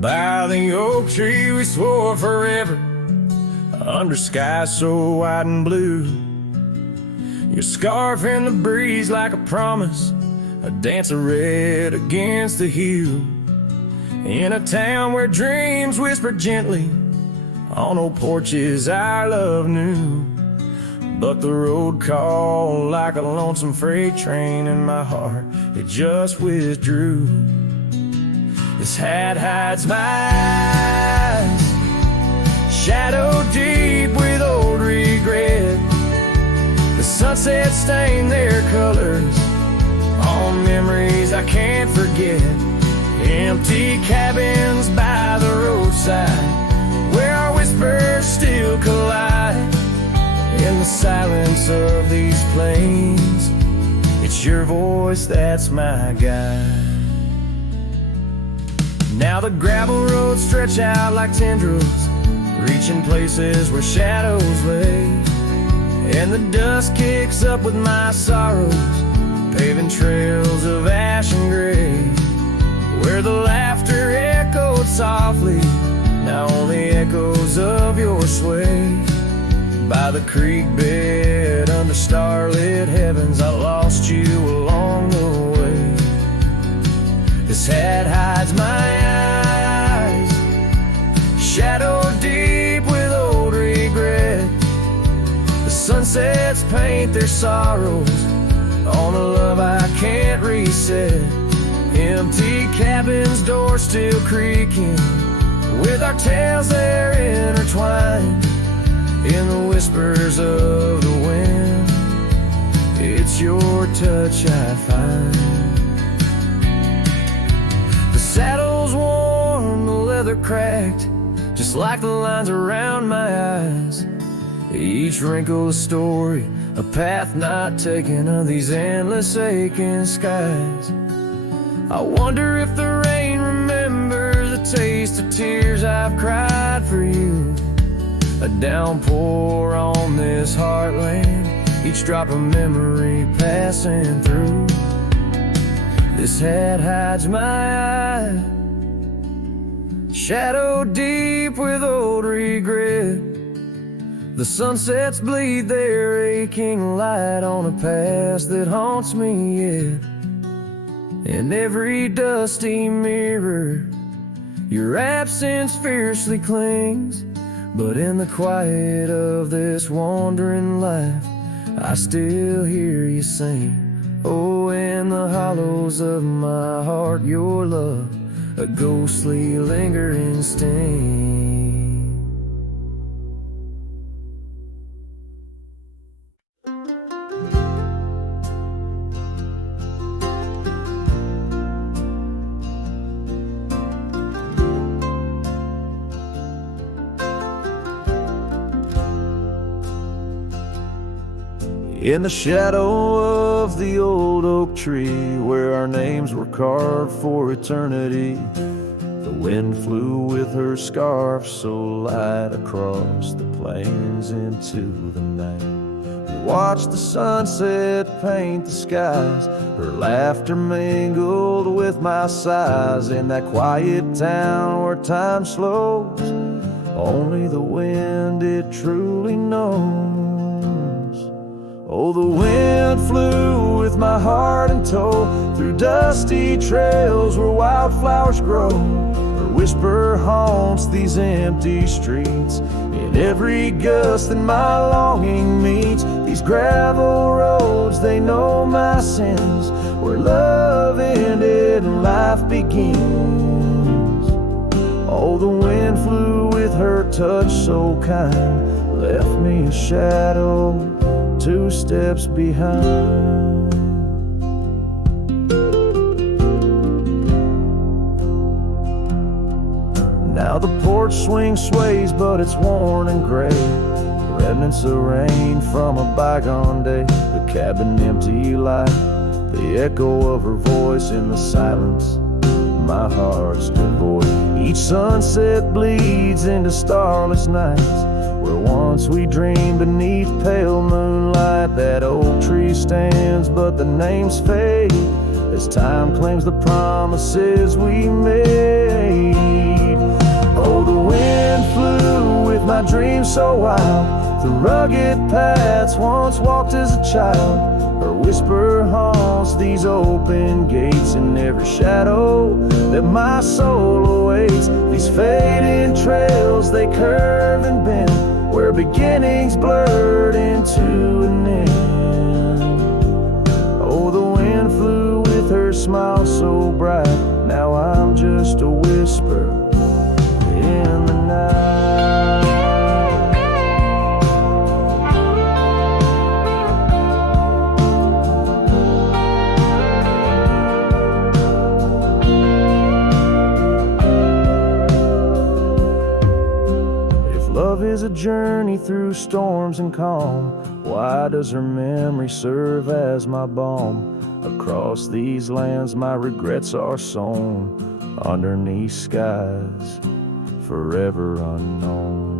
By the oak tree we swore forever, under skies so white and blue. Your scarf in the breeze like a promise, a dance of red against the hue. In a town where dreams whisper gently, on old porches our love knew. But the road called like a lonesome freight train, and my heart, it just withdrew. This hat hides my eyes, shadow deep with old regret. The sunset stained their colors on memories I can't forget. Empty cabins by the roadside, where our whispers still collide. In the silence of these plains, it's your voice that's my guide. Now the gravel roads stretch out like tendrils, reaching places where shadows lay. And the dust kicks up with my sorrows, paving trails of ash and gray. Where the laughter echoed softly, now only echoes of your sway. By the creek bed under starlit heavens, I lost you along the way. This hat hides my eyes, shadow deep with old regret. The sunsets paint their sorrows on a love I can't reset. Empty cabins, doors still creaking, with our tales there intertwined. In the whispers of the wind, it's your touch I find. The saddle's worn, the leather cracked, just like the lines around my eyes. Each wrinkle a story, a path not taken of these endless aching skies. I wonder if the rain remembers the taste of tears I've cried for you. A downpour on this heartland, each drop a memory passing through. This hat hides my eye, shadow deep with old regret. The sunsets bleed their aching light on a past that haunts me yet. In every dusty mirror, your absence fiercely clings. But in the quiet of this wandering life, I still hear you sing. Oh, in the hollows of my heart, your love, a ghostly lingering sting. In the shadow of the old oak tree, where our names were carved for eternity, the wind flew with her scarf so light across the plains into the night. We watched the sunset paint the skies, her laughter mingled with my sighs. In that quiet town where time slows, only the wind it truly knows. Oh, the wind flew with my heart in tow, through dusty trails where wildflowers grow. Her whisper haunts these empty streets, in every gust that my longing meets. These gravel roads, they know my sins, where love ended and life begins. Oh, the wind flew with her touch so kind, left me a shadow 2 steps behind. Now the porch swing sways, but it's worn and gray, remnants of rain from a bygone day. The cabin empty like the echo of her voice. In the silence, my heart's devoid. Each sunset bleeds into starless nights, where once we dreamed beneath pale moonlight. That oak tree stands, but the names fade, as time claims the promises we made. Oh, the wind flew with my dreams so wild, through rugged paths once walked as a child. Her whisper haunts these open gates, in every shadow that my soul awaits. These fading trails, they curve and bend, where beginnings blurred into an end. Oh, the wind flew with her smile so bright, now I'm just a whisper in the night. Love is a journey through storms and calm, why does her memory serve as my balm? Across these lands my regrets are sown, underneath skies forever unknown.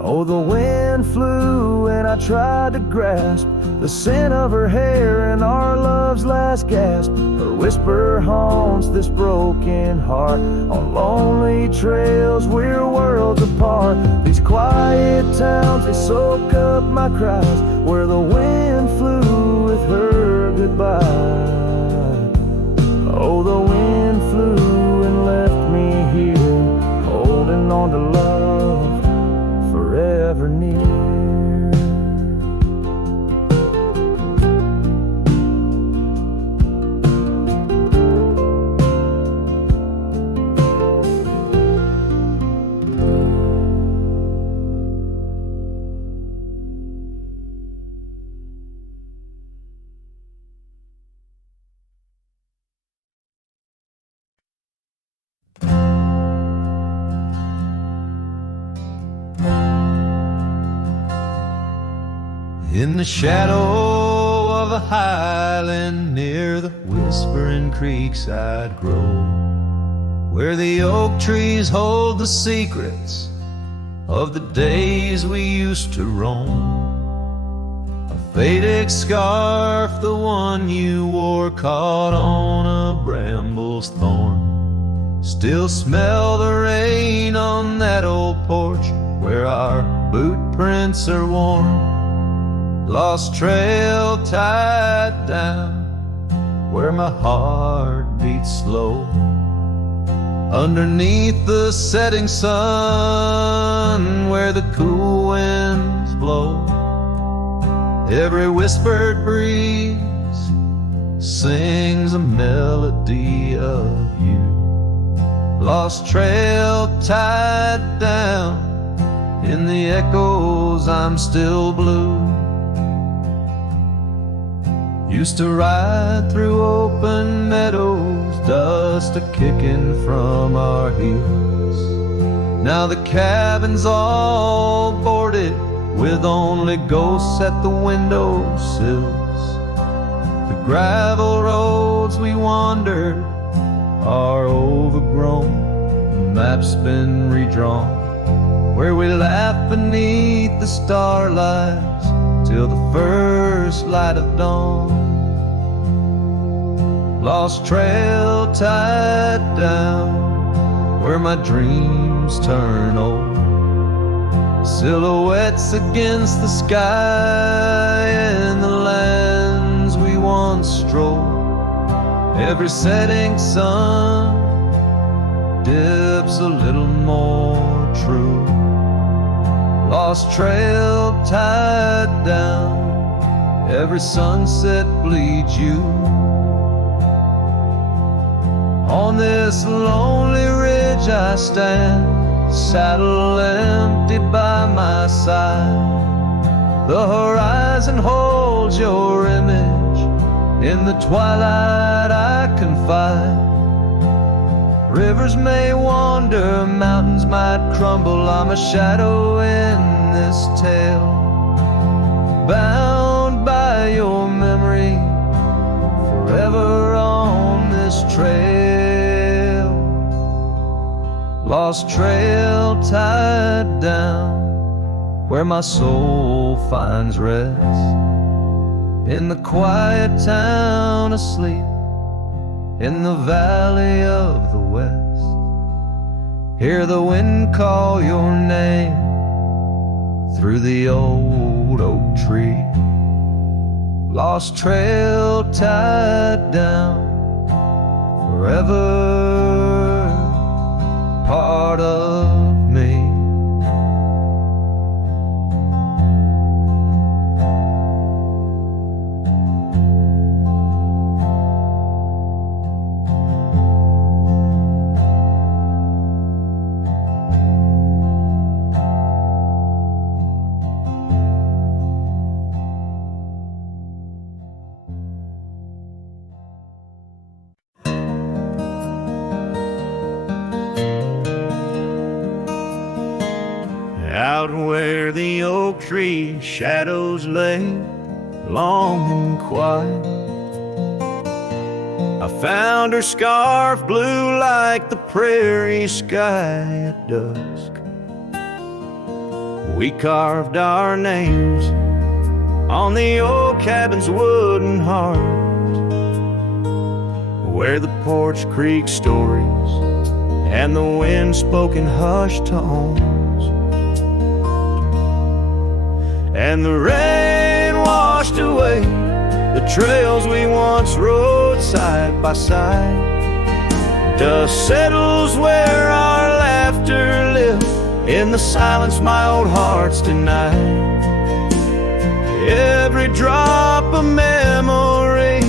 Oh, the wind flew and I tried to grasp the scent of her hair and our love's last gasp. Her whisper haunts this broken heart, on lonely trails we're worlds apart. These quiet towns, they soak up my cries, where the wind flew with her goodbye. Oh, the wind flew and left me here, holding on to love forever near. In the shadow of a highland near the whispering creekside grove, where the oak trees hold the secrets of the days we used to roam, a faded scarf, the one you wore, caught on a bramble's thorn, still smell the rain on that old porch where our boot prints are worn. Lost trail tied down where my heart beats slow, underneath the setting sun where the cool winds blow. Every whispered breeze sings a melody of you. Lost trail tied down, in the echoes I'm still blue. Used to ride through open meadows, dust a-kicking from our heels. Now the cabin's all boarded, with only ghosts at the windowsills. The gravel roads we wandered are overgrown, the map's been redrawn, where we laugh beneath the starlights till the first light of dawn. Lost trail tied down where my dreams turn old, silhouettes against the sky and the lands we once strolled. Every setting sun dips a little more true. Lost trail tied down, every sunset bleeds you. On this lonely ridge I stand, saddle empty by my side. The horizon holds your image, in the twilight I confide. Rivers may wander, mountains might crumble, I'm a shadow in this tale, bound by your memory, forever on this trail. Lost trail tied down where my soul finds rest, in the quiet town asleep, in the valley of the west. Hear the wind call your name through the old oak tree. Lost trail tied down, forever part of me. Out where the oak tree shadows lay, long and quiet, I found her scarf blue like the prairie sky at dusk. We carved our names on the old cabin's wooden heart, where the porch creak stories and the wind spoke in hushed tones. And the rain washed away the trails we once rode side by side. Dust settles where our laughter lived, in the silence my old heart's denied. Every drop a memory,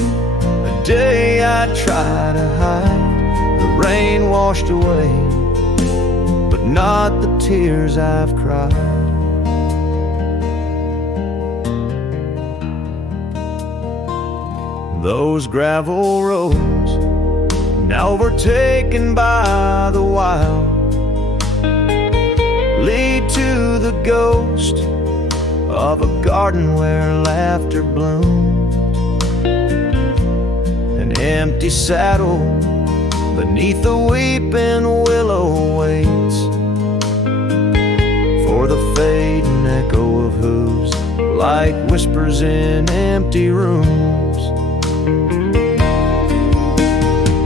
a day I try to hide. The rain washed away, but not the tears I've cried. Those gravel roads, now overtaken by the wild, lead to the ghost of a garden where laughter bloomed. An empty saddle beneath the weeping willow waits for the fading echo of hooves, like whispers in empty rooms.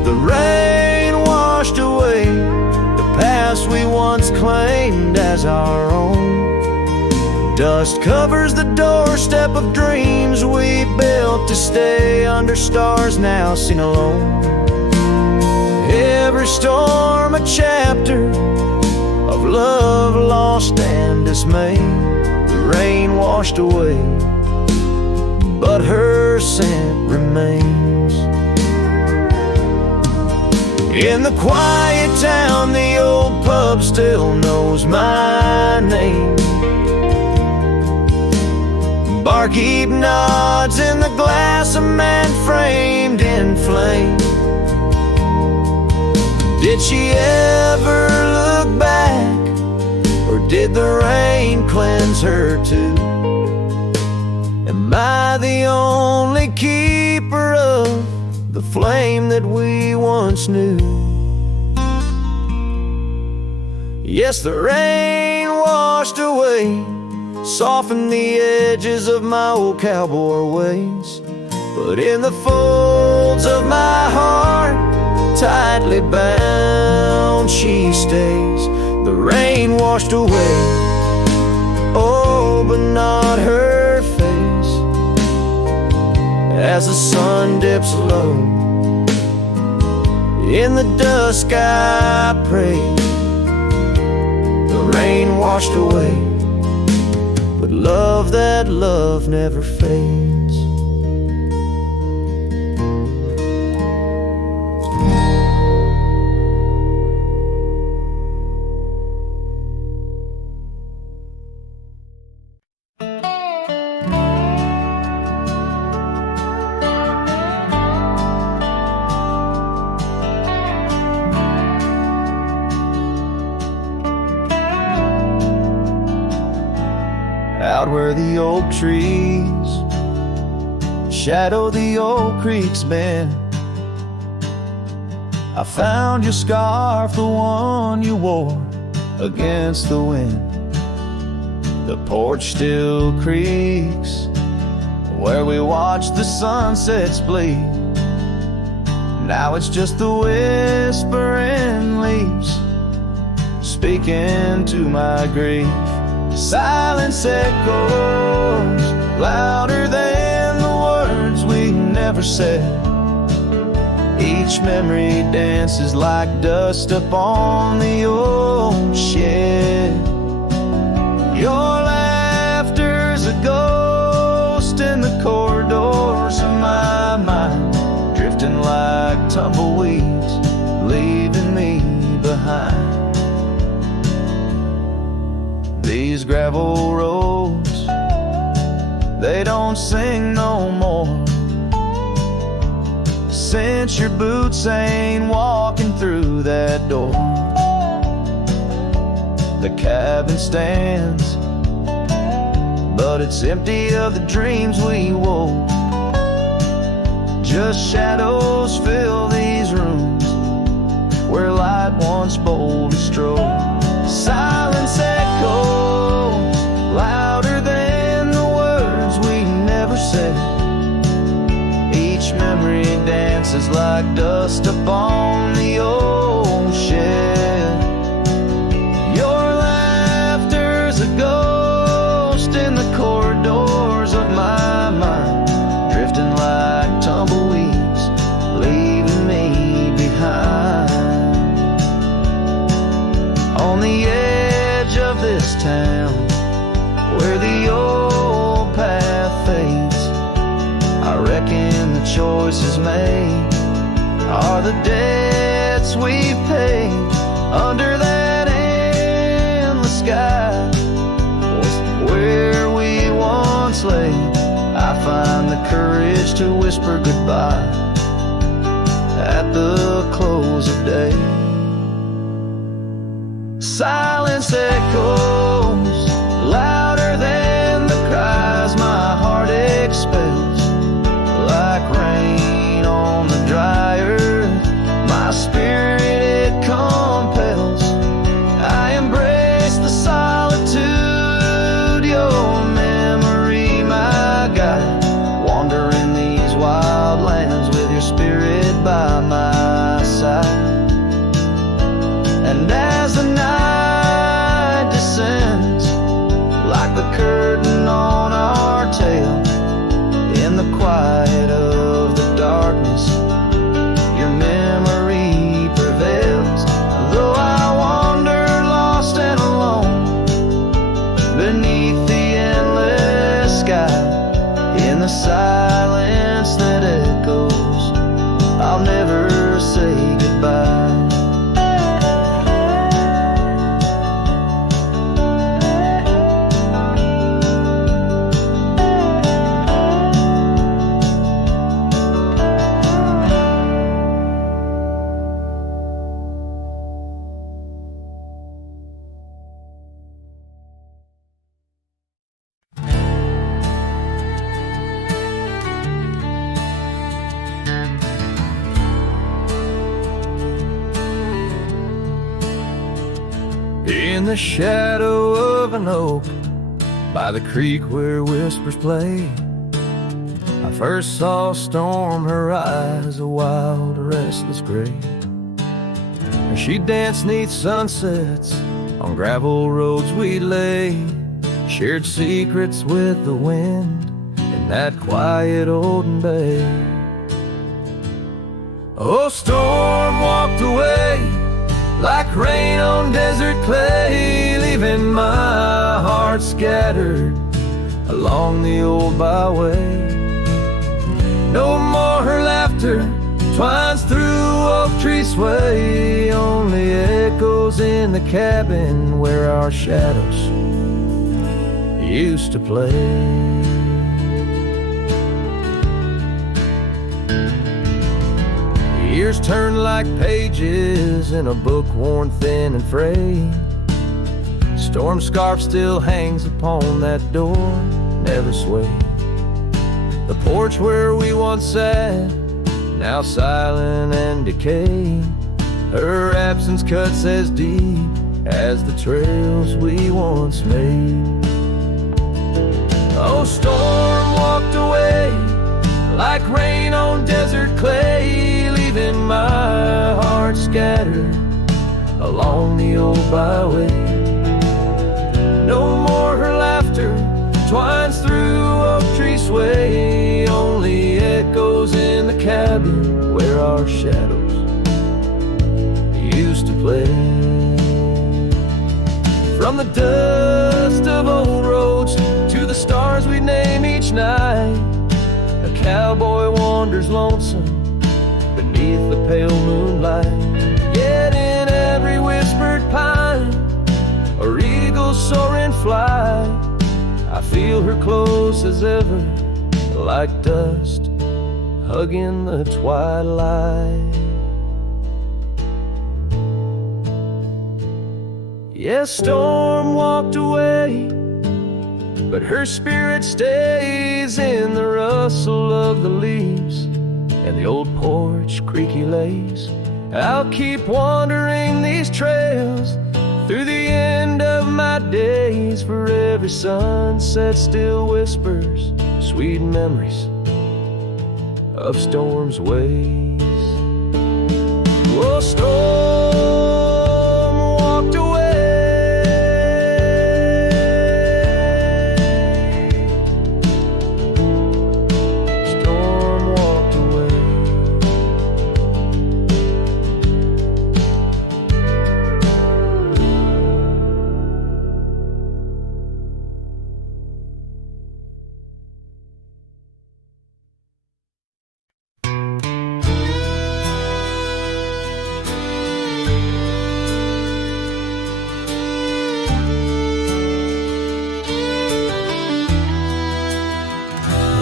The rain washed away the past we once claimed as our own. Dust covers the doorstep of dreams we built to stay under stars now seen alone. Every storm a chapter of love lost and dismay. The rain washed away, but her scent remains. In the quiet town, the old pub still knows my name. Barkeep nods in the glass, a man framed in flame. Did she ever look back, or did the rain cleanse her too? Am I the only keeper of the flame that we once knew? Yes, the rain washed away, softened the edges of my old cowboy ways, but in the folds of my heart, tightly bound she stays. The rain washed away, oh, but not her face. As the sun dips low in the dusk, I pray. The rain washed away, but love, that love never fades. Out where the oak trees shadow the old creek's bend, I found your scarf, the one you wore against the wind. The porch still creaks where we watched the sunsets bleed. Now it's just the whispering leaves speaking to my grief. Silence echoes louder than the words we never said. Each memory dances like dust upon the old shed. Your laughter's a ghost in the corridors of my mind, drifting like tumbleweeds, leaving me behind. These gravel roads, they don't sing no more, since your boots ain't walking through that door. The cabin stands, but it's empty of the dreams we wove. Just shadows fill these rooms where light once boldly strode. Silence echoes louder than the words we never said. Each memory dances like dust upon the old shed. Your laughter's a ghost in the corridors of my mind, drifting like tumbleweeds, leaving me behind. On the edge of this town, where the old path fades, I reckon the choices made are the debts we paid. Under that endless sky was where we once lay. I find the courage to whisper goodbye at the close of day. Silence echoes louder than the cries my heart expels. Like rain on the dry earth, my spirit it compels. I embrace the solitude, your memory my guide. Wandering these wild lands with your spirit by my side. And as the night descends, like the curtain on our tale, in the quiet of the darkness, your memory prevails. Though I wander lost and alone beneath the endless sky, in the silence that echoes, I'll never say goodbye. In the shadow of an oak, by the creek where whispers play, I first saw a storm, her eyes a wild, restless gray. And she danced 'neath sunsets on gravel roads we lay, shared secrets with the wind in that quiet olden bay. Oh, storm walked away like rain on desert clay, leaving my heart scattered along the old byway. No more her laughter twines through oak tree sway, only echoes in the cabin where our shadows used to play. Years turn like pages in a book worn thin and frayed. Storm scarf still hangs upon that door, never swayed. The porch where we once sat, now silent and decayed. Her absence cuts as deep as the trails we once made. Oh, storm walked away like rain on desert clay, leaving my heart scattered along the old byway. No more her laughter twines through oak tree sway, only echoes in the cabin where our shadows used to play. From the dust of old roads to the stars we'd name each night, a cowboy wanders lonesome beneath the pale moonlight. Yet in every whispered pine or eagle's soaring flight, I feel her close as ever, like dust hugging the twilight. Yes, storm walked away, but her spirit stays in the rustle of the leaves and the old porch creaky lays. I'll keep wandering these trails through the end of my days, for every sunset still whispers sweet memories of storm's ways. Oh, storm walked away, storm walked away.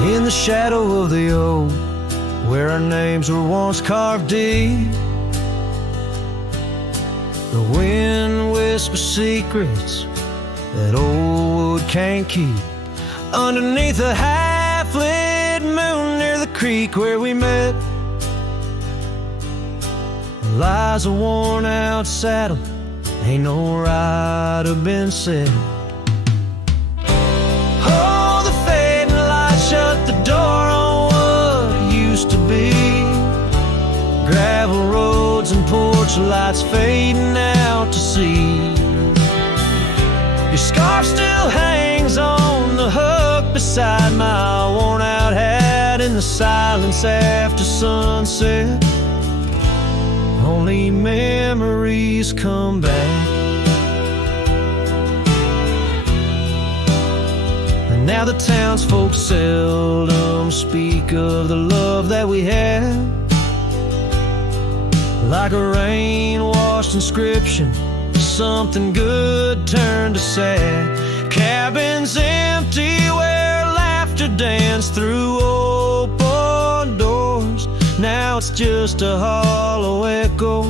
In the shadow of the oak, where our names were once carved deep, the wind whispers secrets that old wood can't keep. Underneath a half-lit moon near the creek where we met, lies a worn-out saddle, ain't no rider been set. Shut the door on what used to be. Gravel roads and porch lights fading out to sea. Your scarf still hangs on the hook beside my worn out hat in the silence after sunset. Only memories come back. Now the townsfolk seldom speak of the love that we had. Like a rain-washed inscription, something good turned to sad. Cabins empty where laughter danced through open doors. Now it's just a hollow echo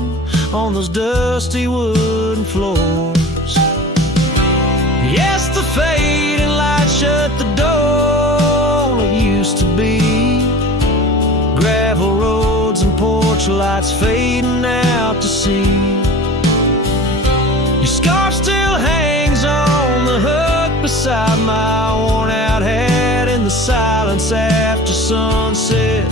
on those dusty wooden floors. Yes, the fading light shut the door. It used to be gravel roads and porch lights fading out to sea. Your scarf still hangs on the hook beside my worn out hat in the silence after sunset.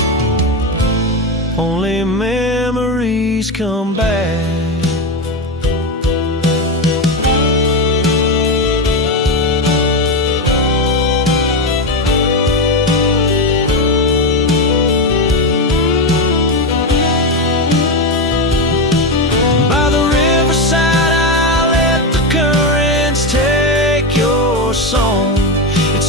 Only memories come back.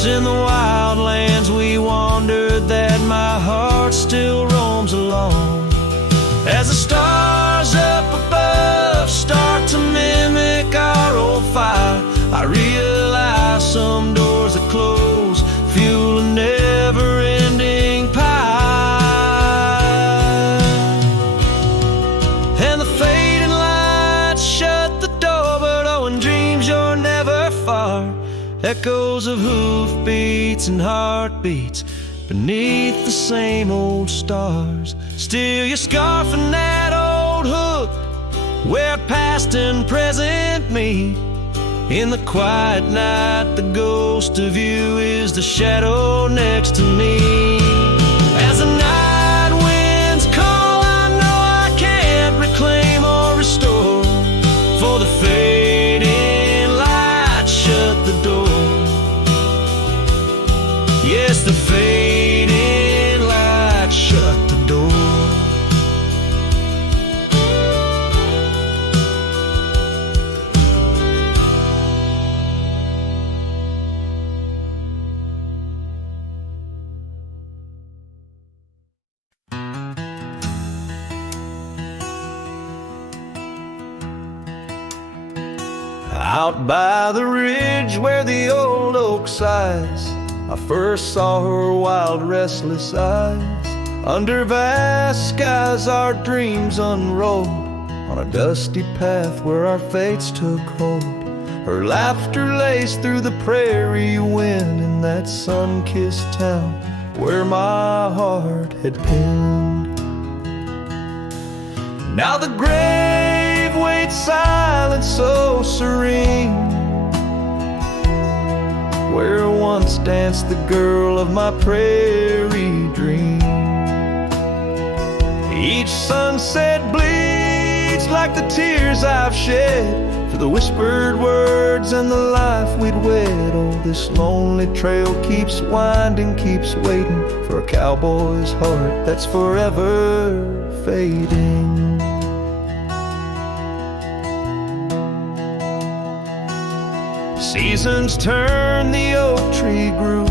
In the wildlands we wandered that my heart still roams along. As the stars up above start to mimic our old fire, I realize some doors that close fuel a never-ending pie. And the fading lights shut the door, but oh, in dreams you're never far. Echoes of hoofbeats and heartbeats beneath the same old stars. Still your scarf and that old hook where past and present meet In the quiet night, the ghost of you is the shadow next to me. As the night winds call, I know I can't reclaim or restore. For the fading light shut the door. Yes, the fading light shut the door. Out by the ridge where the old oak sighs, I first saw her wild, restless eyes. Under vast skies our dreams unrolled, on a dusty path where our fates took hold. Her laughter laced through the prairie wind in that sun-kissed town where my heart had pinned. Now the grave waits silent, so serene, where once danced the girl of my prairie dream. Each sunset bleeds like the tears I've shed for the whispered words and the life we'd wed. Oh, this lonely trail keeps winding, keeps waiting for a cowboy's heart that's forever fading. Seasons turn, the oak tree grew,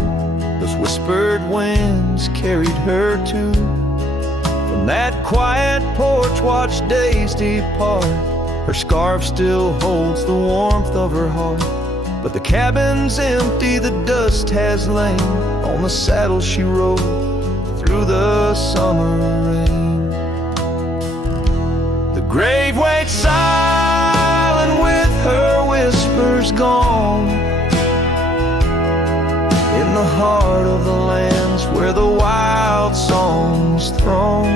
those whispered winds carried her too. From that quiet porch watched days depart, her scarf still holds the warmth of her heart. But the cabin's empty, the dust has lain on the saddle she rode through the summer rain. The grave waits silent with her whispers gone, in the heart of the lands where the wild songs throng.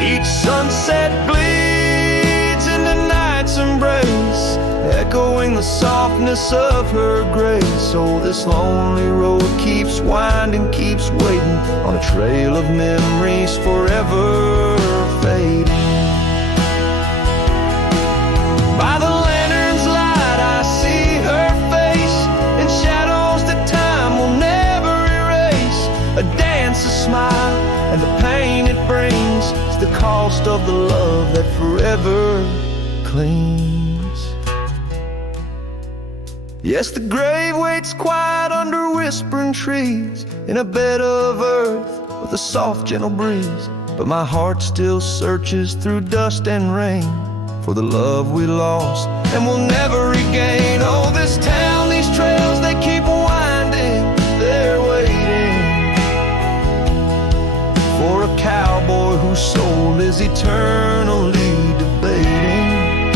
Each sunset bleeds into night's embrace, echoing the softness of her grace. Oh, this lonely road keeps winding, keeps waiting on a trail of memories forever fading. By the lantern's light I see her face in shadows that time will never erase. A dance, a smile, and the pain it brings is the cost of the love that forever clings. Yes, the grave waits quiet under whispering trees, in a bed of earth with a soft, gentle breeze. But my heart still searches through dust and rain for the love we lost and will never regain. Oh, this town, these trails, they keep winding, they're waiting for a cowboy whose soul is eternally debating.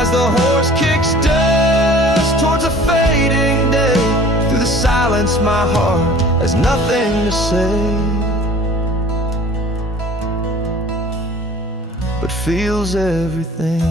As the horse kicks dust towards a fading day, through the silence my heart has nothing to say, but feels everything.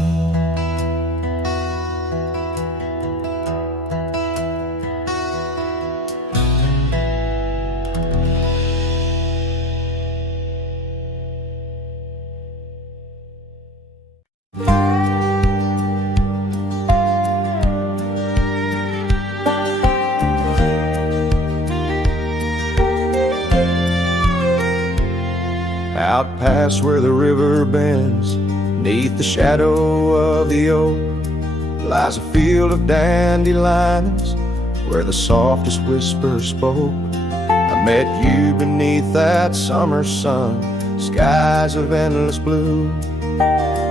Out past where the river bends, neath the shadow of the oak, lies a field of dandelions where the softest whisper spoke. I met you beneath that summer sun, skies of endless blue.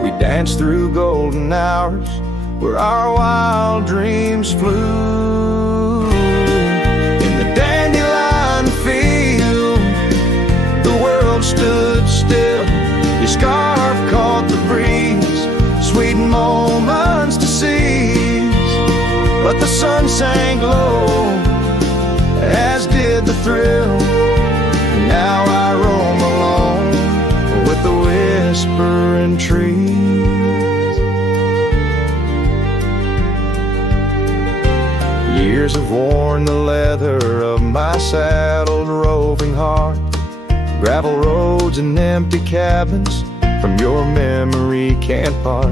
We danced through golden hours where our wild dreams flew. In the dandelion field, the world stood still. Your scarf caught the breeze, sweet moments to seize. But the sun sank low, as did the thrill. Now I roam alone with the whispering trees. Years have worn the leather of my saddled roving heart. Gravel roads and empty cabins from your memory can't part.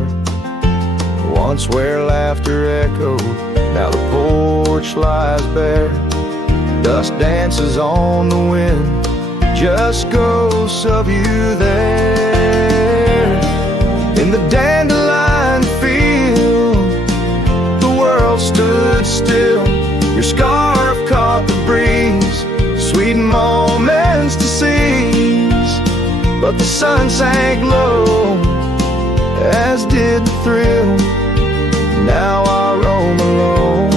Once where laughter echoed, now the porch lies bare. Dust dances on the wind, just ghosts of you there. In the dandelion field, the world stood still. Your scarf caught the breeze, sweet moments to seize. But the sun sank low, as did the thrill. Now I roam alone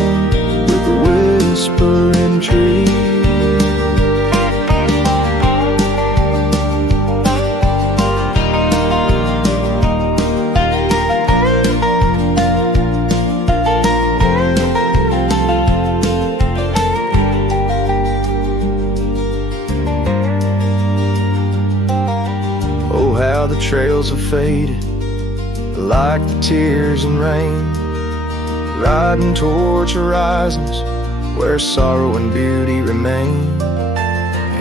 with the whispering tree. Oh, how the trails have faded, like the tears and rain, riding towards horizons where sorrow and beauty remain.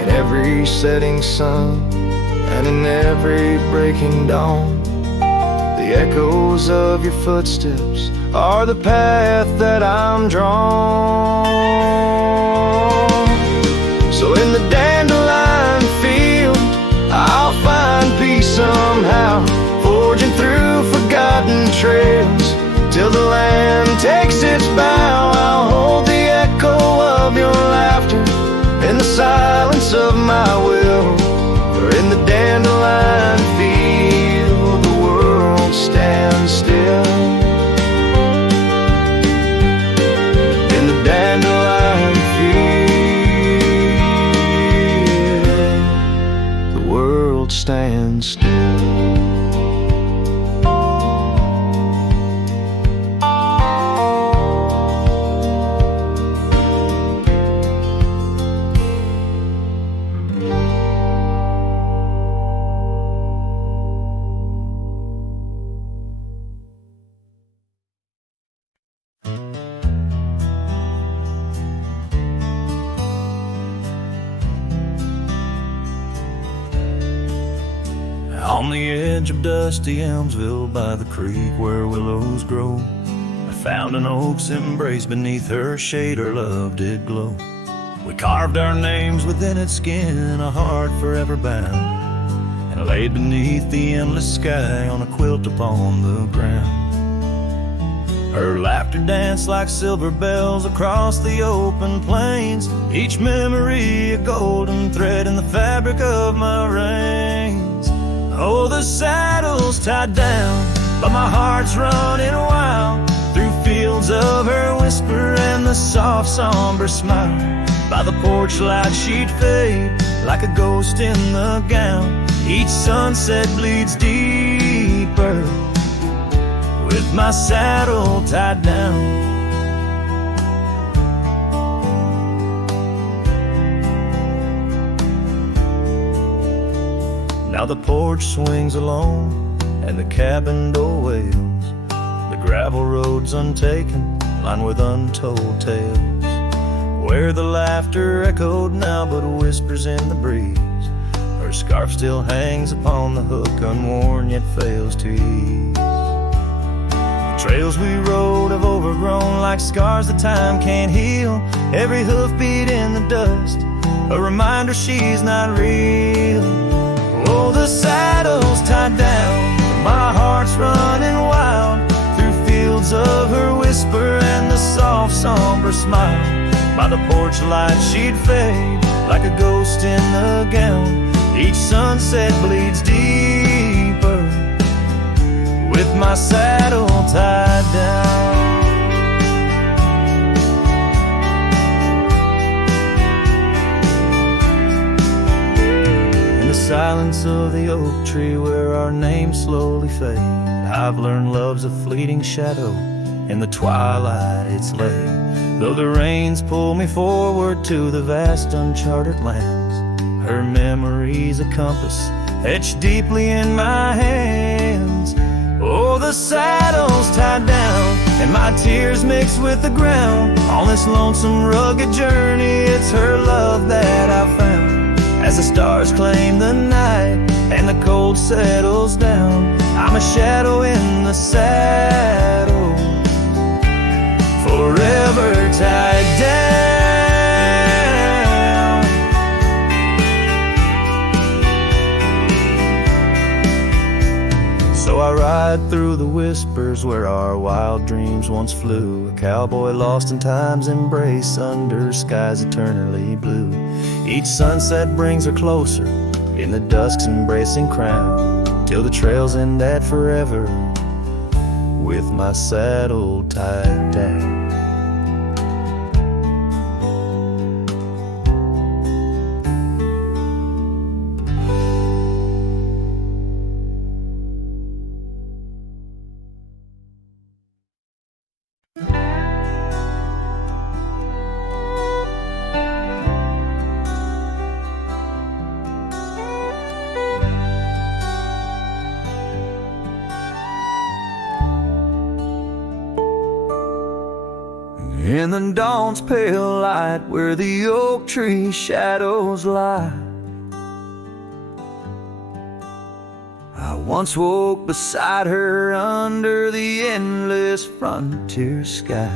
In every setting sun and in every breaking dawn, the echoes of your footsteps are the path that I'm drawn. So in the dandelion field, I'll find peace somehow, forging through forgotten trails till the land takes its bow. I'll hold the echo of your laughter in the silence of my will. For in the dandelion field, the world stands still. In the dandelion field, the world stands still. On the edge of dusty Elmsville by the creek where willows grow, I found an oak's embrace. Beneath her shade her love did glow. We carved our names within its skin, a heart forever bound, and laid beneath the endless sky on a quilt upon the ground. Her laughter danced like silver bells across the open plains, each memory a golden thread in the fabric of my reins. Oh, the saddle's tied down, but my heart's running wild through fields of her whisper and the soft somber smile. By the porch light she'd fade like a ghost in the gown. Each sunset bleeds deeper with my saddle tied down. Now the porch swings alone and the cabin door wails. The gravel road's untaken, lined with untold tales, where the laughter echoed now but whispers in the breeze. Her scarf still hangs upon the hook, unworn yet fails to ease. The trails we rode have overgrown like scars that time can't heal. Every hoofbeat in the dust, a reminder she's not real. Oh, the saddle's tied down, my heart's running wild through fields of her whisper and the soft somber smile. By the porch light she'd fade like a ghost in the gown. Each sunset bleeds deeper with my saddle tied down. In the silence of the oak tree where our names slowly fade, I've learned love's a fleeting shadow. In the twilight it's late, though the rains pull me forward to the vast uncharted lands. Her memory's a compass etched deeply in my hands. Oh, the saddle's tied down, and my tears mix with the ground. On this lonesome, rugged journey, it's her love that I found. As the stars claim the night and the cold settles down, I'm a shadow in the saddle, forever tied down. So I ride through the whispers where our wild dreams once flew, a cowboy lost in time's embrace under skies eternally blue. Each sunset brings her closer in the dusk's embracing crown, till the trails end at forever with my saddle tied down. In the dawn's pale light, where the oak tree shadows lie, I once woke beside her under the endless frontier sky.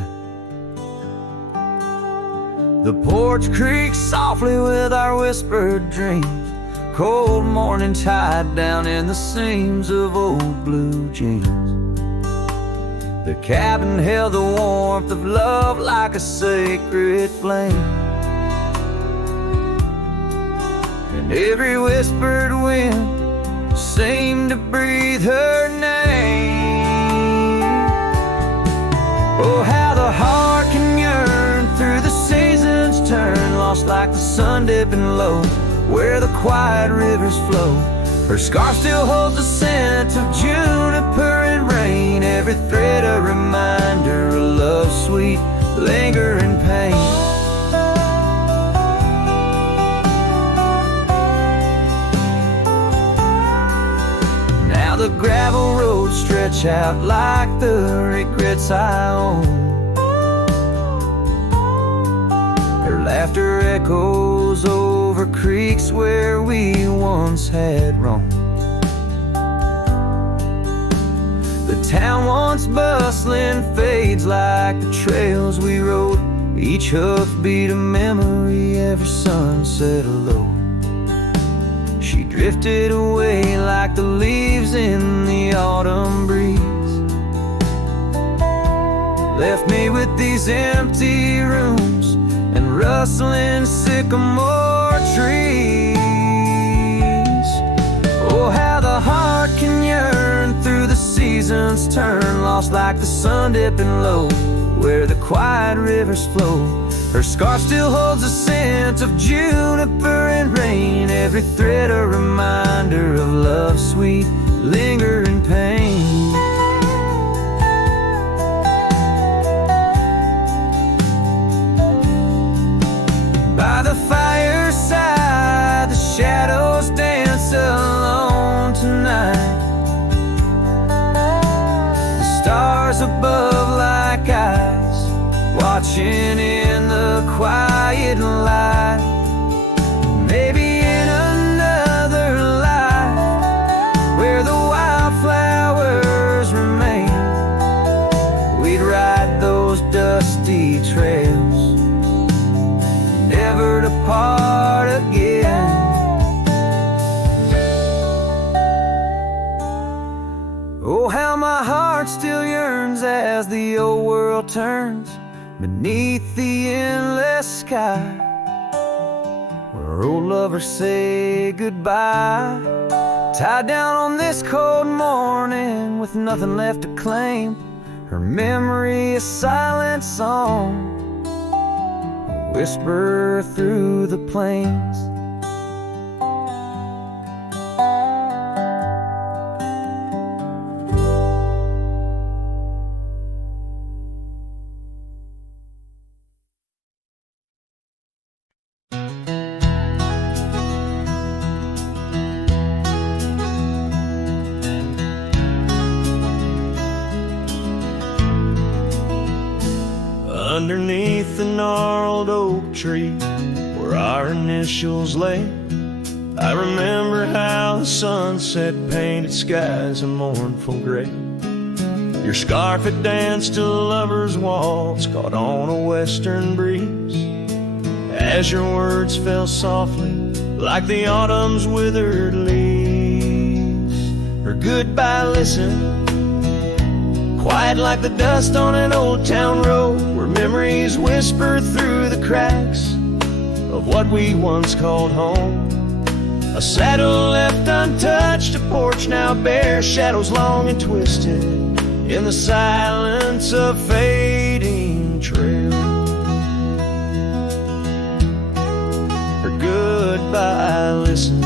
The porch creaks softly with our whispered dreams, cold morning tied down in the seams of old blue jeans. The cabin held the warmth of love like a sacred flame, and every whispered wind seemed to breathe her name. Oh, how the heart can yearn through the seasons turn, lost like the sun dipping low where the quiet rivers flow. Her scarf still holds the scent of juniper and rain, every thread a reminder of love's sweet, lingering pain. Now the gravel roads stretch out like the regrets I own. Her laughter echoes over creeks where we once had roamed. The town once bustling fades like the trails we rode, each hoofbeat a memory, every sunset a low. She drifted away like the leaves in the autumn breeze, left me with these empty rooms and rustling sycamore trees. Oh, how the heart can yearn through the seasons turn, lost like the sun dipping low where the quiet rivers flow. Her scarf still holds the scent of juniper and rain, every thread a reminder of love's sweet, lingering pain. By the fireside, the shadows dance alone tonight. The stars above like eyes, watching in the quiet light. Maybe in another life, where the wildflowers remain, we'd ride those dusty trails, never to part again. Oh, how my heart still yearns as the old world turns beneath the endless sky, where old lovers say goodbye, tied down on this cold morning with nothing left to claim. Her memory a silent song, whisper through the plains. old oak tree where our initials lay. I remember how the sunset painted skies a mournful gray. Your scarf had danced a lover's waltz caught on a western breeze, as your words fell softly like the autumn's withered leaves. Her goodbye listened, quiet like the dust on an old town road, where memories whisper through the cracks of what we once called home. A saddle left untouched, a porch now bare, shadows long and twisted in the silence of fading trail. Her goodbye listen,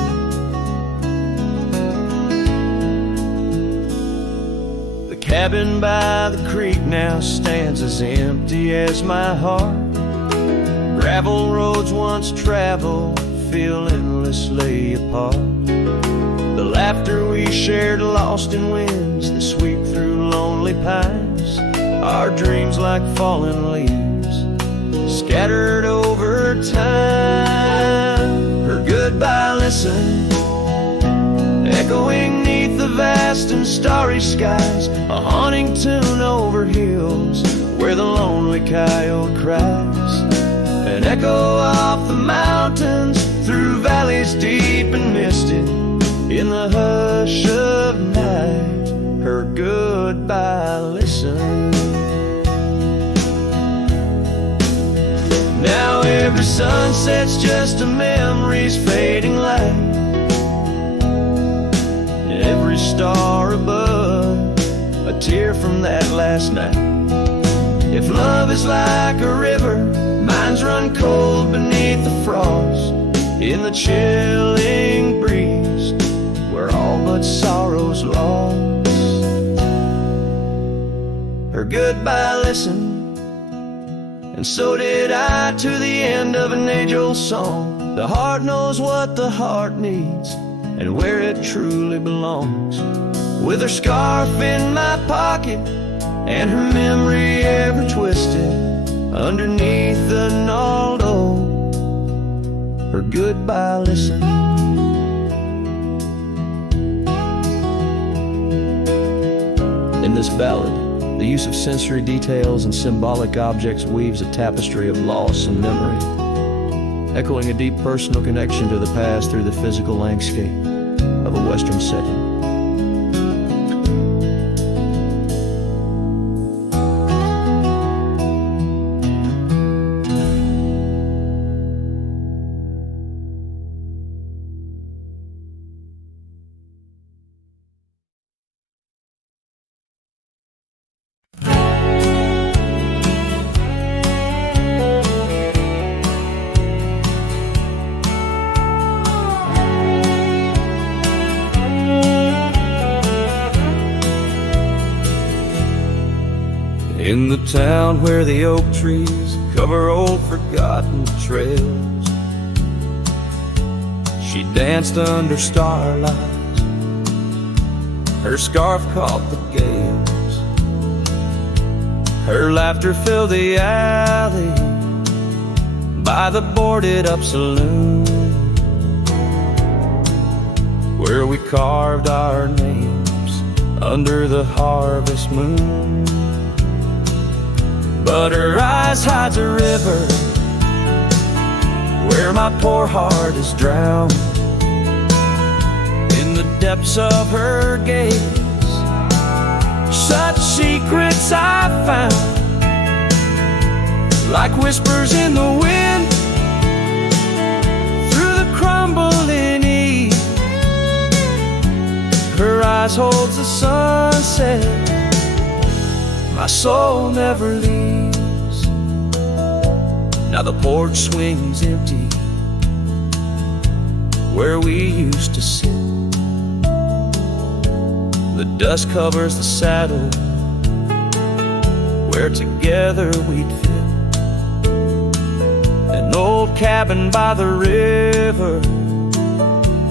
the cabin by the creek now stands as empty as my heart. Gravel roads once traveled feel endlessly apart. The laughter we shared lost in winds that sweep through lonely pines. Our dreams like fallen leaves scattered over time. Her goodbye listened, echoing neath the vast and starry skies, a haunting tune over hills where the lonely coyote cries, an echo off the mountains through valleys deep and misted in the hush of night. Her goodbye listen. Now every sunset's just a memory's fading light, every star above a tear from that last night. If love is like a river, mine's run cold beneath the frost, in the chilling breeze where all but sorrow's lost. Her goodbye listened, and so did I, to the end of an age-old song. The heart knows what the heart needs and where it truly belongs. With her scarf in my pocket and her memory ever twisted underneath the gnarled oak, her goodbye listen. In this ballad, the use of sensory details and symbolic objects weaves a tapestry of loss and memory, echoing a deep personal connection to the past through the physical landscape of a Western setting. In the town where the oak trees cover old forgotten trails, she danced under starlight, her scarf caught the gales, her laughter filled the alley by the boarded up saloon, where we carved our names under the harvest moon. But her eyes hides a river where my poor heart is drowned. In the depths of her gaze, such secrets I found, like whispers in the wind through the crumbling eve. Her eyes holds the sunset, my soul never leaves. Now the porch swings empty where we used to sit. The dust covers the saddle where together we'd fit. An old cabin by the river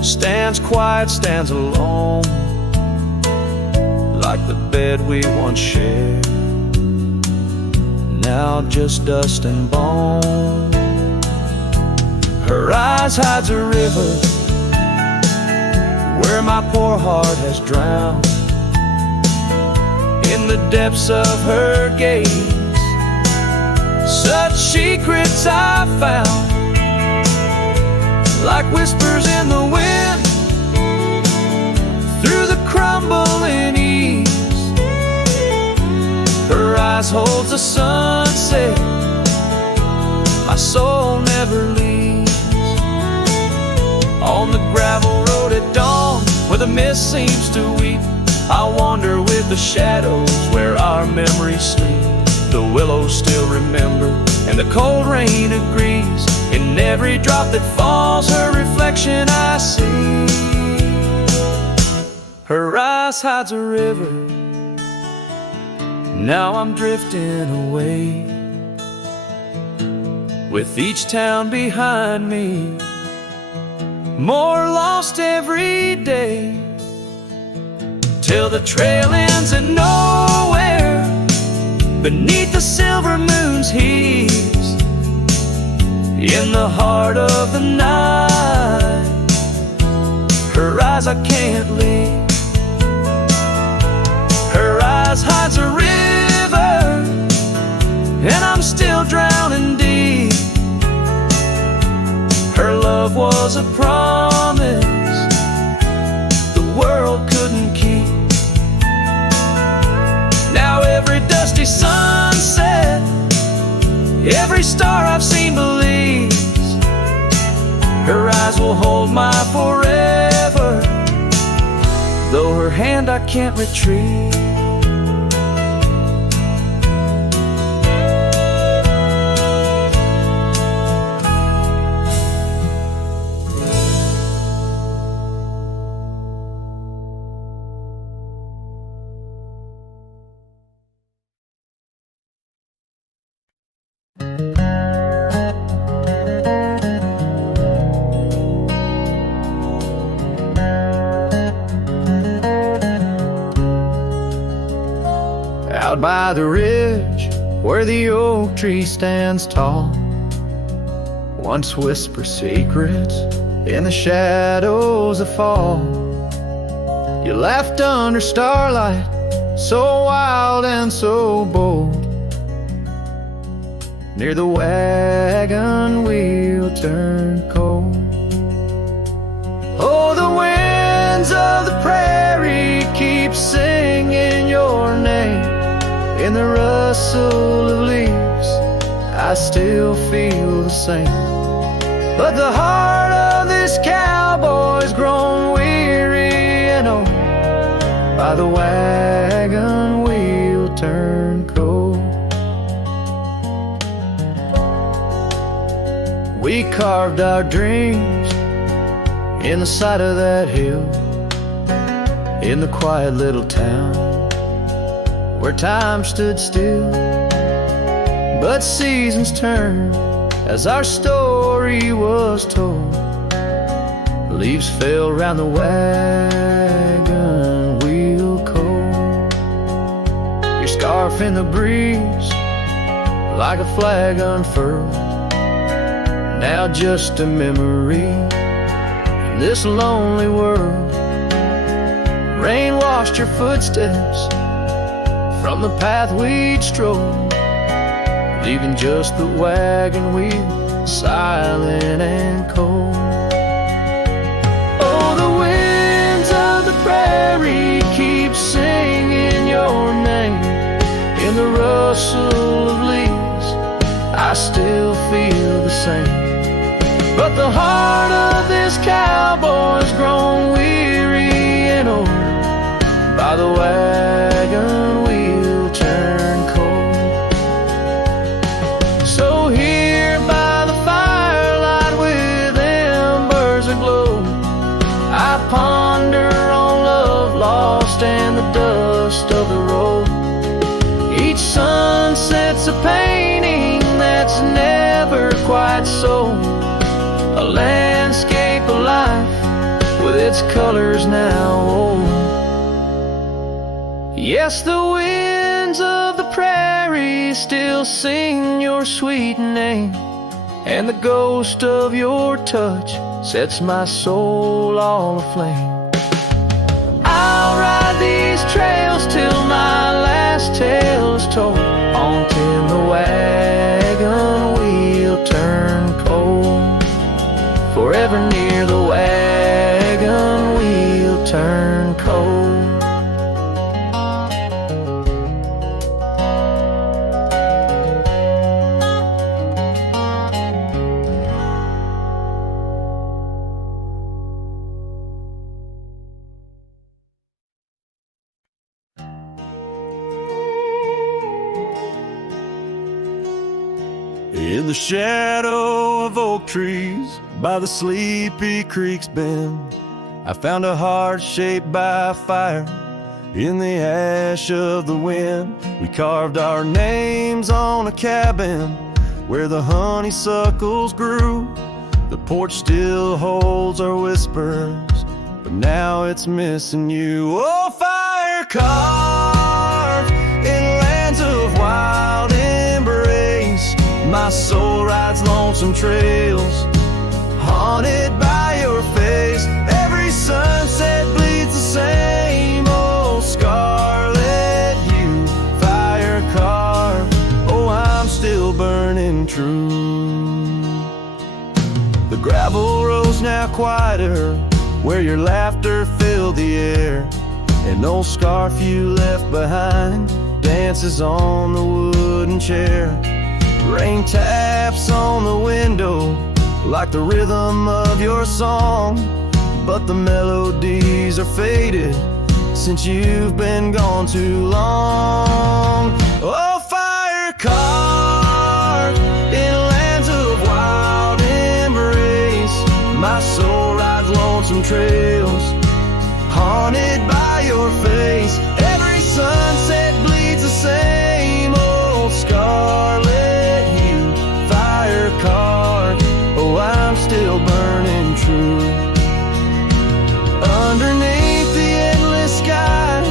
stands quiet, stands alone, like the bed we once shared. now just dust and bone. Her eyes hides a river where my poor heart has drowned. In the depths of her gaze, such secrets I found, like whispers in the wind, through the crumbling eaves. Her eyes holds the sunset, my soul never leaves. On the gravel road at dawn, where the mist seems to weep, I wander with the shadows where our memories sleep. The willows still remember, and the cold rain agrees. In every drop that falls, her reflection I see. Her eyes hides a river, now I'm drifting away, with each town behind me, more lost every day, till the trail ends in nowhere, beneath the silver moon's heaves. In the heart of the night, her eyes I can't leave. Her eyes hides a river, and I'm still drowning deep. Her love was a promise the world couldn't keep. Now every dusty sunset, every star I've seen believes her eyes will hold my forever, though her hand I can't retrieve. Out by the ridge where the oak tree stands tall, once whisper secrets in the shadows of fall. You laughed under starlight, so wild and so bold. Near the wagon wheel turned cold. Oh, the winds of the prairie keep singing your name. In the rustle of leaves, I still feel the same. But the heart of this cowboy's grown weary and old by the wagon wheel turned cold. We carved our dreams in the side of that hill, in the quiet little town where time stood still. But seasons turned as our story was told. Leaves fell round the wagon wheel cold. Your scarf in the breeze, like a flag unfurled, now just a memory in this lonely world. Rain washed your footsteps from the path we'd strolled, leaving just the wagon wheel silent and cold. Oh, the winds of the prairie keep singing your name. In the rustle of leaves, I still feel the same. But the heart of this cowboy's grown weary and old by the wagon wheel turned cold. So here by the firelight with embers aglow, I ponder on love lost and the dust of the road. Each sunset's a painting that's never quite sold, a landscape of life with its colors now old. Yes, the wind winds of the prairie still sing your sweet name, and the ghost of your touch sets my soul all aflame. I'll ride these trails till my last tale is told, until the wagon wheel turn cold. Forever near the wagon wheel turn cold. In the shadow of oak trees by the sleepy creek's bend, I found a heart shaped by fire in the ash of the wind. We carved our names on a cabin where the honeysuckles grew. The porch still holds our whispers, but now it's missing you. Oh, fire carved in lands of wild embrace, my soul rides lonesome trails, haunted by your face. Every sunset bleeds the same old scarlet hue, fire carved. Oh, I'm still burning true. The gravel road's now quieter, where your laughter filled the air. An old scarf you left behind dances on the wooden chair. Rain taps on the window like the rhythm of your song, but the melodies are faded since you've been gone too long. Oh, fire carved in lands of wild embrace, my soul rides lonesome trails, haunted by your face. Every sunset bleeds the same old scarlet hue, fire carved. Oh, I'm still burning true. Underneath the endless sky,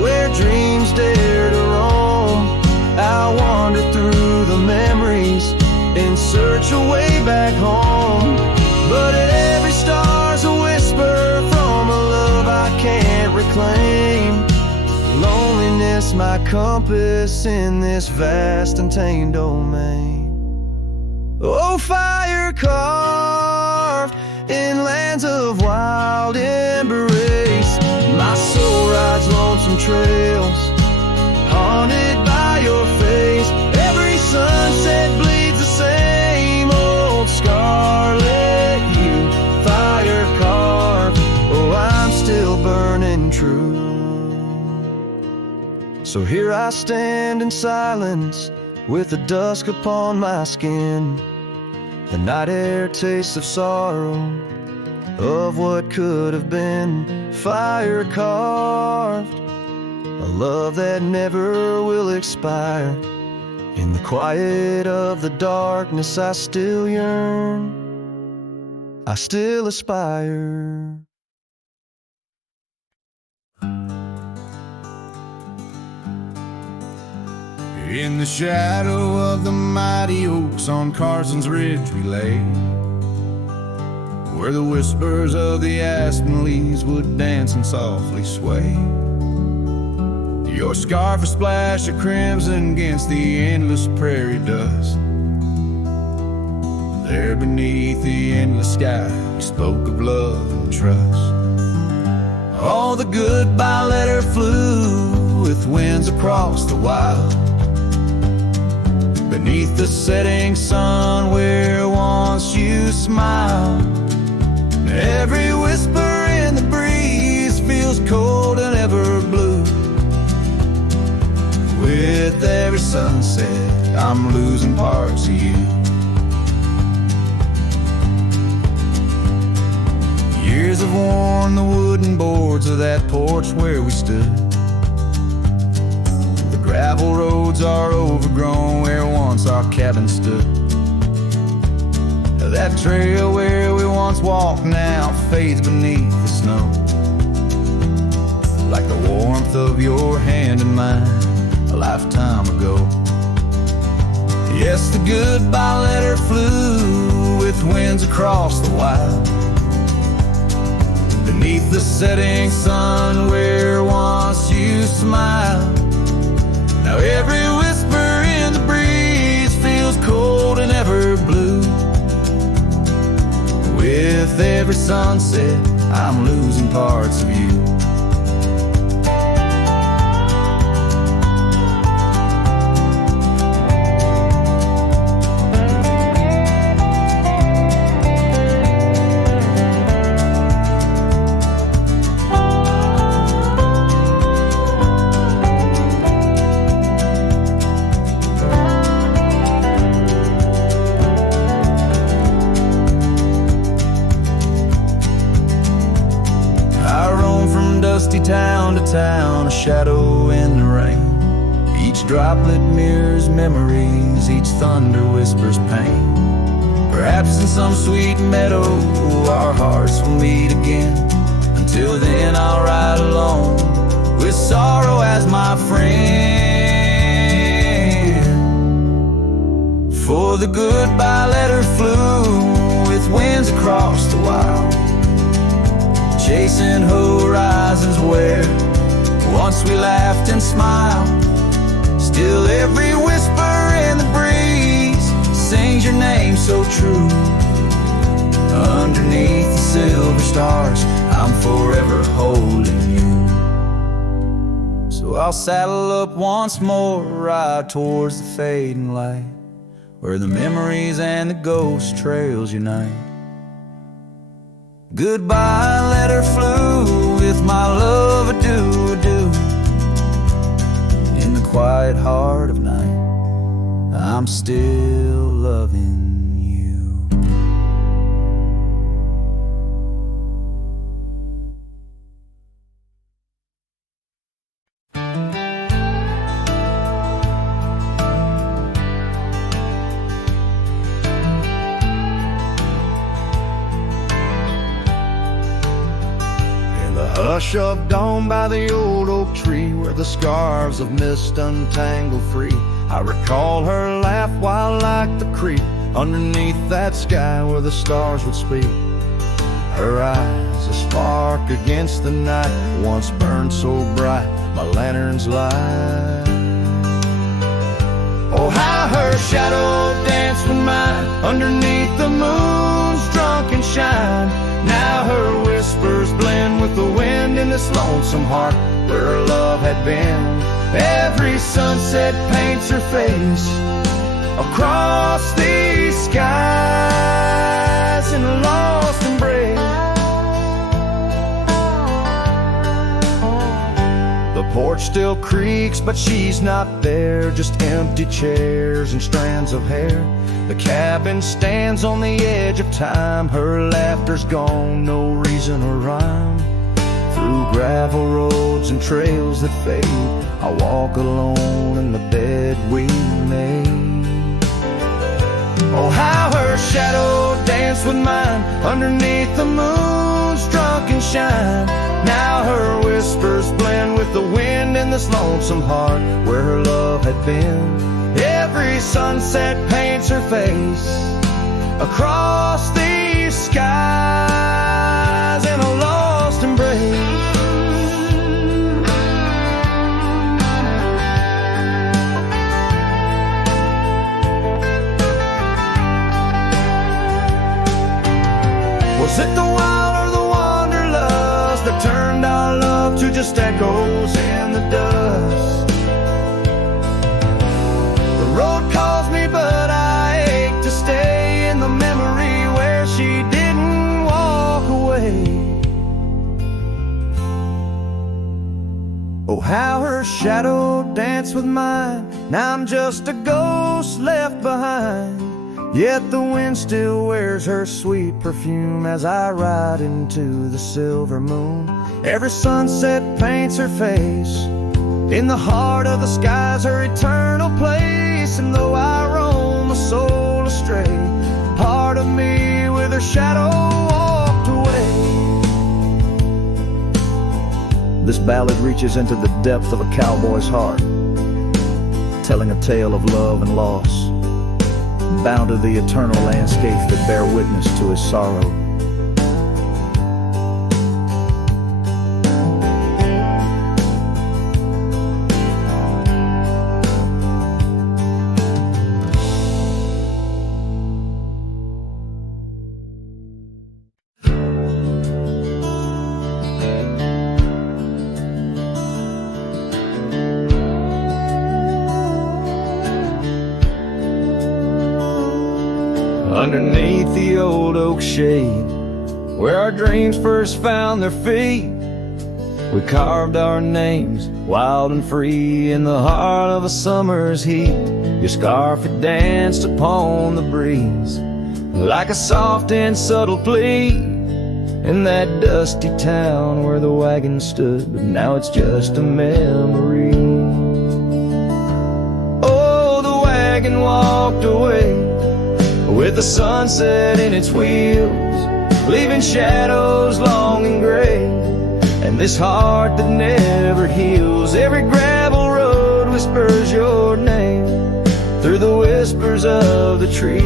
where dreams dare to roam, I'll wander through the memories in search of way back home. But every star's a whisper from a love I can't reclaim. Loneliness my compass in this vast and tamed domain. Oh, fire carved in lands of wild embrace, my soul rides lonesome trails, haunted by your face. Every sunset bleeds the same old scarlet hue, fire carved. Oh, I'm still burning true. So here I stand in silence, with the dusk upon my skin. The night air tastes of sorrow, of what could have been. Fire carved, a love that never will expire. In the quiet of the darkness I still yearn, I still aspire. In the shadow of the mighty oaks on Carson's Ridge we lay, where the whispers of the aspen leaves would dance and softly sway. Your scarf a splash of crimson against the endless prairie dust. There beneath the endless sky we spoke of love and trust. All the goodbye letter flew with winds across the wild, beneath the setting sun where once you smiled. Every whisper in the breeze feels cold and ever blue. With every sunset I'm losing parts of you. Years have worn the wooden boards of that porch where we stood. The gravel roads are overgrown where once our cabin stood. That trail where we once walked now fades beneath the snow. Like the warmth of your hand in mine, a lifetime ago. Yes, the goodbye letter flew with winds across the wild, beneath the setting sun where once you smiled. Now every whisper in the breeze feels cold and ever blue. With every sunset, I'm losing parts of you. Town to town, a shadow in the rain. Each droplet mirrors memories, each thunder whispers pain. Perhaps in some sweet meadow our hearts will meet again. Until then I'll ride alone with sorrow as my friend. For the goodbye letter flew with winds across the wild, chasing horizons where once we laughed and smiled. Still every whisper in the breeze sings your name so true. Underneath the silver stars, I'm forever holding you. So I'll saddle up once more, ride towards the fading light, where the memories and the ghost trails unite. Goodbye letter flew with my love, adieu, adieu. In the quiet heart of night, I'm still loving you. Hush of dawn by the old oak tree, where the scarves of mist untangle free, I recall her laugh while like the creek underneath that sky where the stars would speak. Her eyes a spark against the night, once burned so bright my lantern's light. Oh, how her shadow danced with mine underneath the moon's drunken shine. Now her whispers blend with the wind in this lonesome heart where her love had been. Every sunset paints her face across these skies in a lost embrace. The porch still creaks, but she's not there, just empty chairs and strands of hair. The cabin stands on the edge of time, her laughter's gone, no reason or rhyme. Through gravel roads and trails that fade, I walk alone in the bed we made. Oh, how her shadow danced with mine underneath the moon's drunken shine. Now her whispers blend with the wind in this lonesome heart where her love had been. Every sunset paints her face across these skies in a lost embrace. Was it the wild or the wanderlust that turned our love to just echoes in the dust? The road calls me, but I ache to stay in the memory where she didn't walk away. Oh, how her shadow danced with mine. Now I'm just a ghost left behind, yet the wind still wears her sweet perfume as I ride into the silver moon. Every sunset paints her face in the heart of the skies, her eternal place. And though I roam a soul astray, part of me with her shadow walked away. This ballad reaches into the depth of a cowboy's heart. telling a tale of love and loss, bound to the eternal landscapes that bear witness to his sorrow. Underneath the old oak shade, where our dreams first found their feet, we carved our names, wild and free, in the heart of a summer's heat. Your scarf had danced upon the breeze, like a soft and subtle plea, in that dusty town where the wagon stood, but now it's just a memory. Oh, the wagon walked away with the sunset in its wheels, leaving shadows long and gray, and this heart that never heals. Every gravel road whispers your name through the whispers of the trees.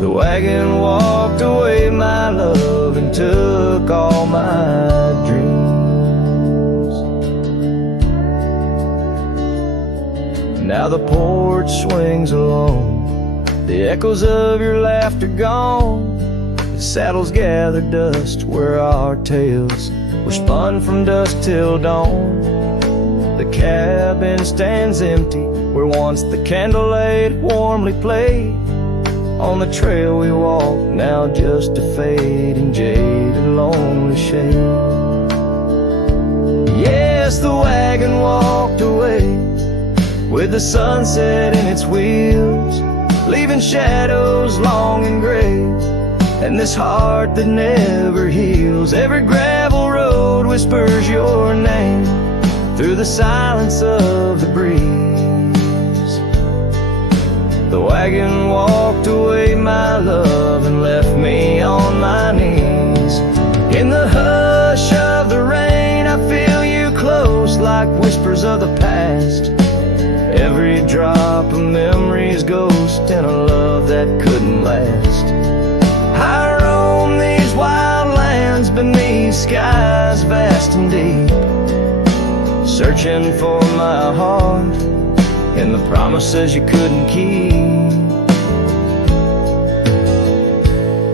The wagon walked away, my love, and took all my dreams. Now the porch swings alone, the echoes of your laughter gone. The saddles gather dust where our tales were spun from dusk till dawn. The cabin stands empty where once the candlelight warmly played. On the trail we walk, now just a fading jaded lonely shade. Yes, the wagon walked away with the sunset in its wheels, leaving shadows long and gray, and this heart that never heals. Every gravel road whispers your name through the silence of the breeze. The wagon walked away, my love, and left me on my knees. In the hush of the rain, I feel you close like whispers of the past. Every drop of memory's ghost in a love that couldn't last. I roam these wild lands beneath skies vast and deep, searching for my heart in the promises you couldn't keep.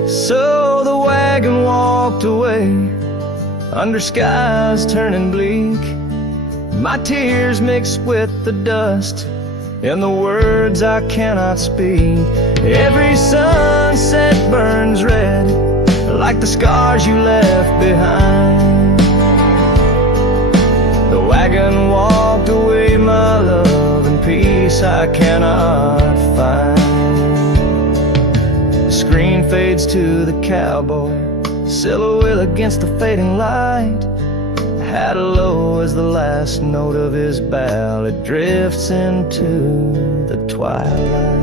So the wagon walked away under skies turning bleak. My tears mixed with the dust in the words I cannot speak. Every sunset burns red like the scars you left behind. The wagon walked away, my love, and peace I cannot find. The screen fades to the cowboy, silhouette against the fading light. Had low as the last note of his ballad drifts into the twilight.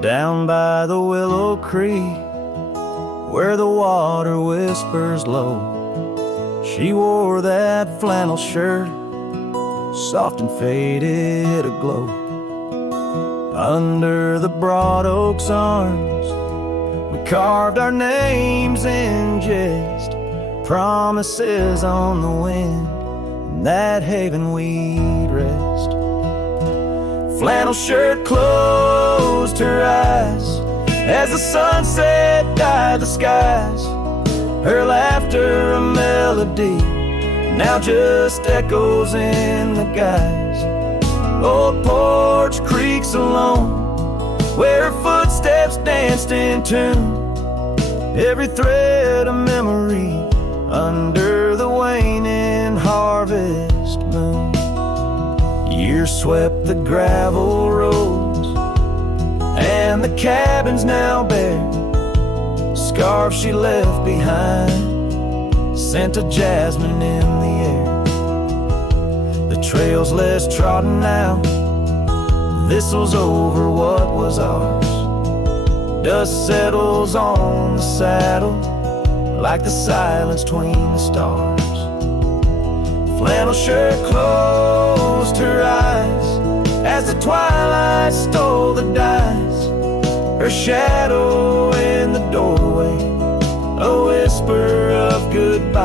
Down by the willow creek, where the water whispers low, she wore that flannel shirt, soft and faded aglow. Under the broad oak's arms, we carved our names in jest, promises on the wind, in that haven we'd rest. Flannel shirt closed her eyes as the sunset dyed the skies. Her laughter a melody, now just echoes in the guise. Old porch creaks alone, where her footsteps danced in tune. Every thread a memory under the waning harvest moon. Years swept the gravel roads, and the cabin's now bare. Scarf she left behind scent of jasmine in the air. The trail's less trodden now, thistles over what was ours. Dust settles on the saddle like the silence between the stars. Flannel shirt closed her eyes as the twilight stole the dice. Her shadow in the doorway, a whisper of goodbye.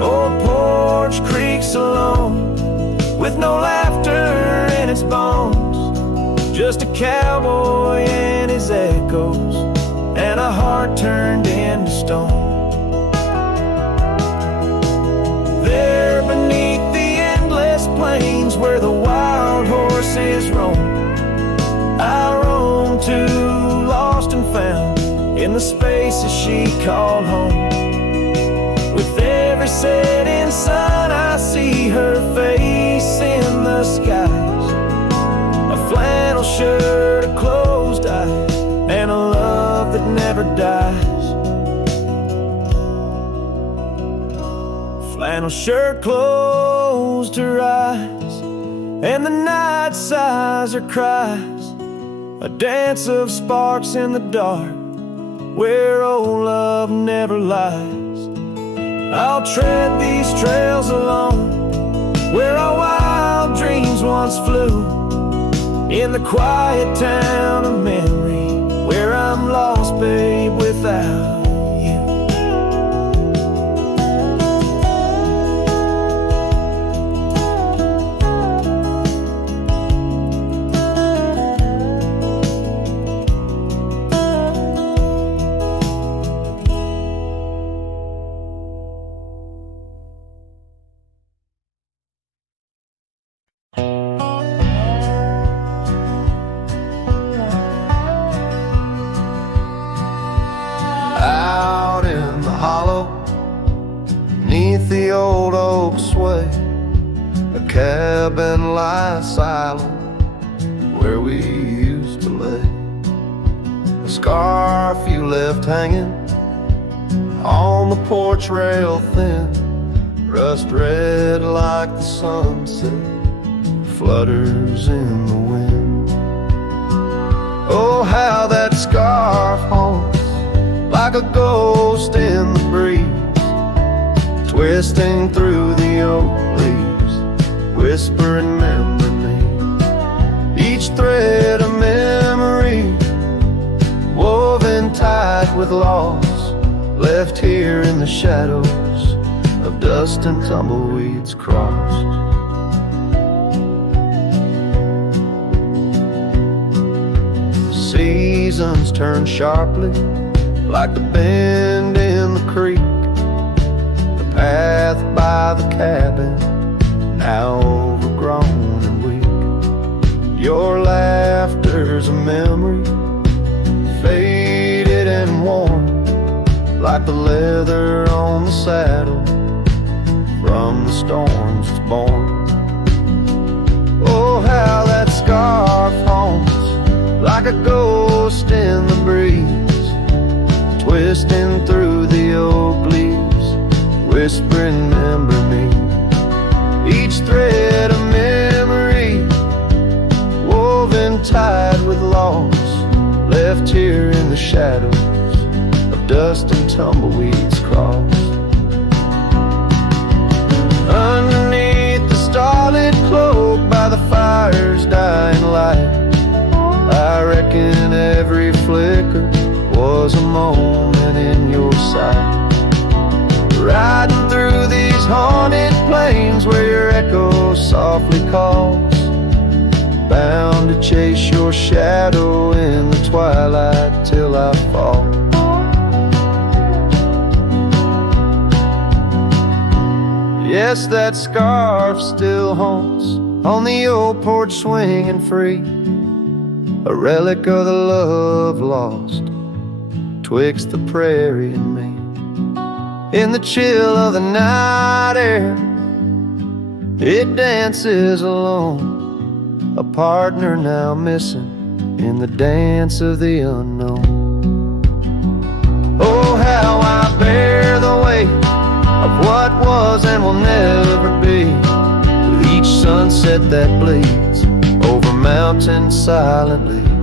Old porch creaks alone with no laughter in its bones, just a cowboy and his echoes and a heart turned into stone. There beneath the endless plains where the wild horses roam, I roam to, lost and found in the spaces she called home. With every setting sun I see her face in the skies, a flannel shirt, a closed eye, and a love that never dies. Flannel shirt closed her eyes, and the night sighs her cries, a dance of sparks in the dark where old love never lies. I'll tread these trails alone where our wild dreams once flew, in the quiet town of memory where I'm lost, babe, without you. The old oak sway, a cabin lies silent where we used to lay. A scarf you left hanging on the porch rail thin, rust red like the sunset flutters in the wind. Oh, how that scarf haunts like a ghost in the breeze, twisting through the oak leaves, whispering remember me. Each thread a memory, woven tight with loss, left here in the shadows of dust and tumbleweeds crossed. Seasons turn sharply like the bend in the creek, path by the cabin, now overgrown and weak. Your laughter's a memory, faded and worn, like the leather on the saddle from the storms it's born. Oh, how that scarf haunts like a ghost in the breeze, twisting through the oak leaves, whispering remember me. Each thread a memory, woven tight with loss, left here in the shadows of dust and tumbleweeds crossed. Underneath the starlit cloak by the fire's dying light, I reckon every flicker was a moment in your sight. Riding through these haunted plains where your echo softly calls, bound to chase your shadow in the twilight till I fall. Yes, that scarf still haunts on the old porch swinging free, a relic of the love lost twixt the prairie and me. In the chill of the night air, it dances alone, a partner now missing in the dance of the unknown. Oh, how I bear the weight of what was and will never be, with each sunset that bleeds over mountains silently.